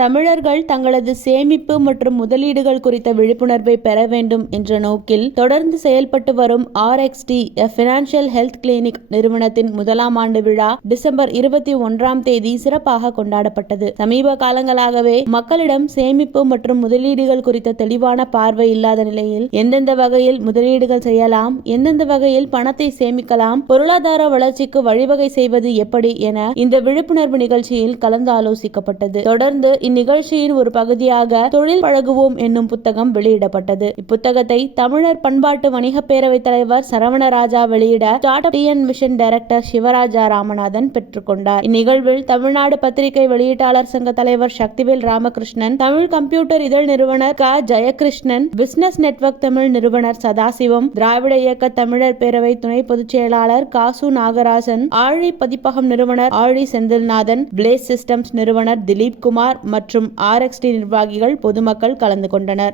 தமிழர்கள் தங்களது சேமிப்பு மற்றும் முதலீடுகள் குறித்த விழிப்புணர்வை பெற வேண்டும் என்ற நோக்கில் தொடர்ந்து செயல்பட்டு வரும் RXT ஃபினான்ஷியல் ஹெல்த் கிளினிக் நிறுவனத்தின் முதலாம் ஆண்டு விழா டிசம்பர் 21ஆம் தேதி சிறப்பாக கொண்டாடப்பட்டது. சமீப காலங்களாகவே மக்களிடம் சேமிப்பு மற்றும் முதலீடுகள் குறித்த தெளிவான பார்வை இல்லாத நிலையில் எந்தெந்த வகையில் முதலீடுகள் செய்யலாம், எந்தெந்த வகையில் பணத்தை சேமிக்கலாம், பொருளாதார வளர்ச்சிக்கு வழிவகை செய்வது எப்படி என இந்த விழிப்புணர்வு நிகழ்ச்சியில் கலந்து ஆலோசிக்கப்பட்டது. தொடர்ந்து இந்நிகழ்ச்சியின் ஒரு பகுதியாக தொழில் பழகுவோம் என்னும் புத்தகம் வெளியிடப்பட்டது. இப்புத்தகத்தை தமிழர் பண்பாட்டு வணிக பேரவை தலைவர் சரவணராஜா வெளியிட start up TN mission director Sivaraja Ramanathan பெற்றுக்கொண்டார். இந்நிகழ்வில் தமிழ்நாடு பத்திரிகை வெளியீட்டாளர் சங்க தலைவர் சக்திவேல் ராமகிருஷ்ணன், தமிழ் கம்ப்யூட்டர் இதழ் நிறுவனர் க ஜெயகிருஷ்ணன், பிசினஸ் நெட்வொர்க் தமிழ் நிறுவனர் சதாசிவம், திராவிட இயக்க தமிழர் பேரவை துணை பொதுச் செயலாளர் காசு நாகராஜன், ஆழி பதிப்பகம் நிறுவனர் ஆழி செந்தில்நாதன், பிளேஸ் சிஸ்டம்ஸ் நிறுவனர் திலீப் குமார் மற்றும் RXT நிர்வாகிகள், பொதுமக்கள் கலந்து கொண்டனர்.